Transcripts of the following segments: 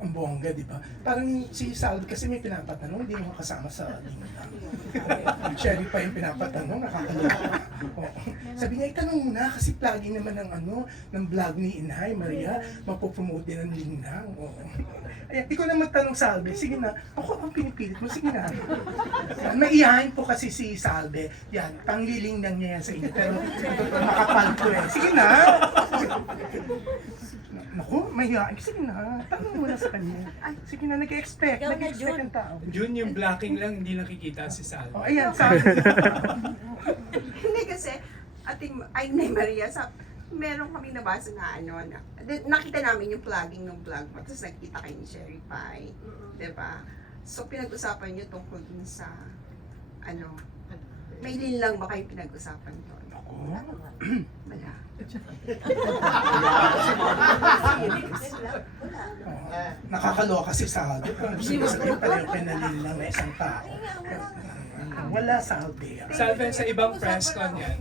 ang bongga, di ba? Parang si Salvi kasi may pinapatanong, hindi mo kasama sa linglang. Cherry pa yung pinapatanong, nakakaloka. Sabi niya, itanong mo na kasi plugin naman ng ano, ng vlog ni Inhay, Maria, mapopromote din ng linglang. Oo. Ayan, ikaw na magtanong Salve, sige na, ako ang pinipilit mo, sige na. Yan, Maiyahin po kasi si Salve, yan, pangliling lang niya yan sa inyo, pero makapal ko eh. Sige na! Naku, mahihain. Sige na, tanong mo na sa kanya. Sige na, nag-expect. Ikaw na, Nag-expect Jun. ang tao. June, yung blocking lang, hindi nakikita si Sal. Oh, ayan, sabi. Hindi kasi, ating, ay, ni Maria, sa, meron kami nabasa na ano, na, di- nakita namin yung plugging ng vlog mo, tapos nakita kayo ni Sherry Pie, di ba? So, pinag-usapan niyo tungkol dun sa, ano, may lin lang ba kayo pinag-usapan doon? Naku, Wala. oh, nakakaloka si. Kung gusto mo sabihin pala yung pinalil lang na isang tao. Wala Salve. Salve, sa ibang press con yan.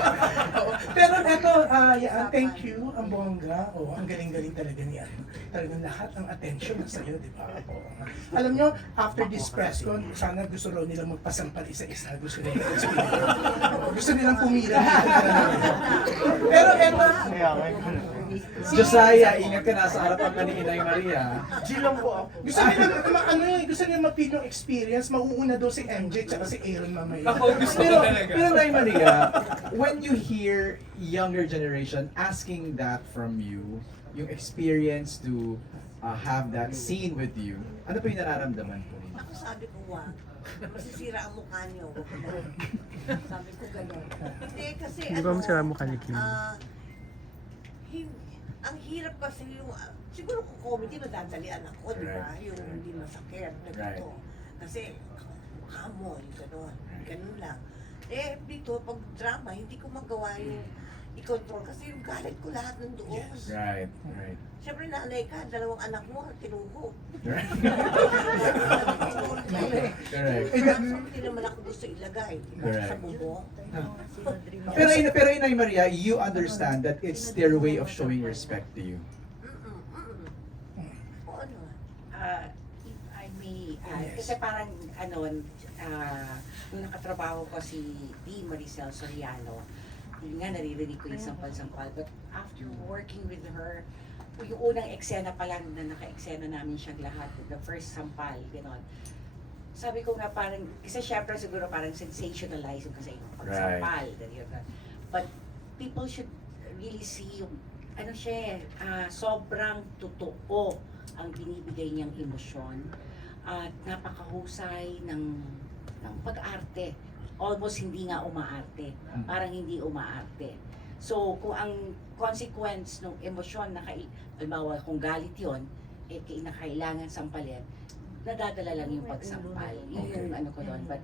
Pero eto, ah, yan, thank you, ang bongga. Oh, ang galing-galing talaga ni ano. Talagang lahat ng attention nasa iyo, di ba? Oo. Alam nyo, after this press con, sana gusto raw nilang magpasampal isa-isa. Gusto gusto nilang pumila. Pero eto, Josiah, ingat ka nasa harapan ka ni Inay Maria. G lang po. Gusto nila, ma, ano eh, gusto nila ma-feel yung experience. Mauuna daw si MJ tsaka si Aaron mamaya. Ako gusto ko Pero, talaga. pero Inay Maria, when you hear younger generation asking that from you, yung experience to uh, have that scene with you, ano pa yung nararamdaman ko rin? Ako sabi ko, wag. Masisira ang mukha niyo. sabi ko gano'n. Hindi kasi Hindi ba ano, masira ang mukha ni Kim? ah, hin- ang hirap kasi yung, ah, siguro kung comedy madadalian ako, di ba? Right, Yung right. hindi masakit na Right. Kasi mukha mo, yung gano'n. Ganun lang. Eh, dito, pag drama, hindi ko magawa yung i-control kasi yung galit ko lahat ng doon. Yes. Right, right. Siyempre nanay ka, dalawang anak mo, tinuho. Right. Correct. Eh, Hindi naman ako gusto ilagay? Correct. Sa bubong. Pero, pero Inay Maria, you understand that it's their way of showing respect to you. Mm-mm, mm-mm. O? Ah, if I may, ah, Yes. kasi parang ano, ah, nung nakatrabaho ko si D. Maricel Soriano, yun nga naririnig ko yung sampal-sampal. But after working with her, yung unang eksena pa lang na naka-eksena namin siyang lahat, the first sampal, gano'n. Sabi ko nga parang, kasi syempre siguro parang sensationalize yung kasi yung pagsampal. Right. But people should really see yung, ano siya eh, ah, sobrang totoo ang binibigay niyang emosyon at napakahusay ng ng pag-arte. Almost hindi nga umaarte. Parang hindi umaarte. So, kung ang consequence ng emosyon na kai, halimbawa kung galit yon eh kinakailangan sampalin, nadadala lang yung pagsampal. Yun yung ano ko doon. But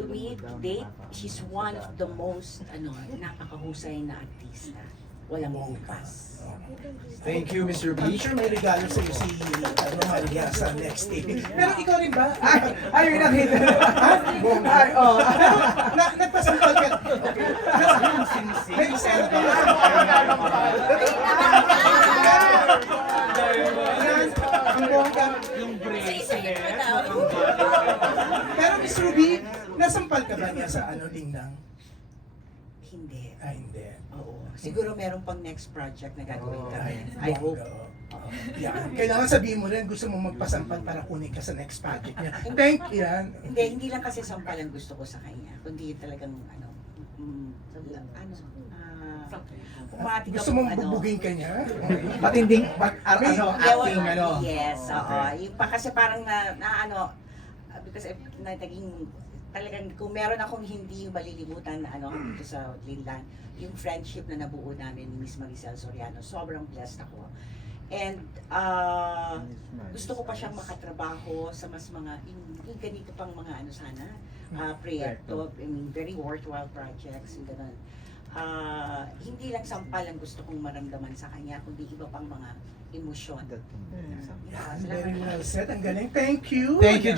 to me, to date, she's one of the most, ano, napakahusay na artista. Walang bukas. Thank you, Mr. I'm B. sure may regalo sa iyo si ano, Maria sa next taping. Pero ikaw rin ba? Ay, ay, yun nakita. Bongga. Ay, oh. na, nagpasampal ka. May eksena ka. Yan, ang bongga. Yung bracelet, Pero Miss Ruby, nasampal ka ba niya sa ano, Dingdang? Hindi. Ah, hindi. Oo. Siguro meron pang next project na gagawin kami. Ay, I hope. bongga. Yan. Kailangan sabihin mo rin, gusto mo magpasampal para kunin ka sa next project niya. Thank you. Yan. Hindi, hindi lang kasi sampal ang gusto ko sa kanya. Kundi talagang ano, mm, ano, ah, umati Gusto mong bubugin ka niya? Matinding, mat, ar- May- ano, acting, ano. Yes, oo. Okay. Yung pa kasi parang na, na ano, because if, na naging, talagang kung meron akong hindi malilimutan na ano dito sa Linland, yung friendship na nabuo namin ni Miss Maricel Soriano, sobrang blessed ako. And uh, gusto ko pa siyang makatrabaho sa mas mga, yung, yung ganito pang mga ano sana, uh, proyekto, I mean, very worthwhile projects, yung ganun. Ah, hindi lang sampal ang gusto kong maramdaman sa kanya, kundi iba pang mga emosyon. Yan. Very well said. Ang galing. Thank you. Thank you,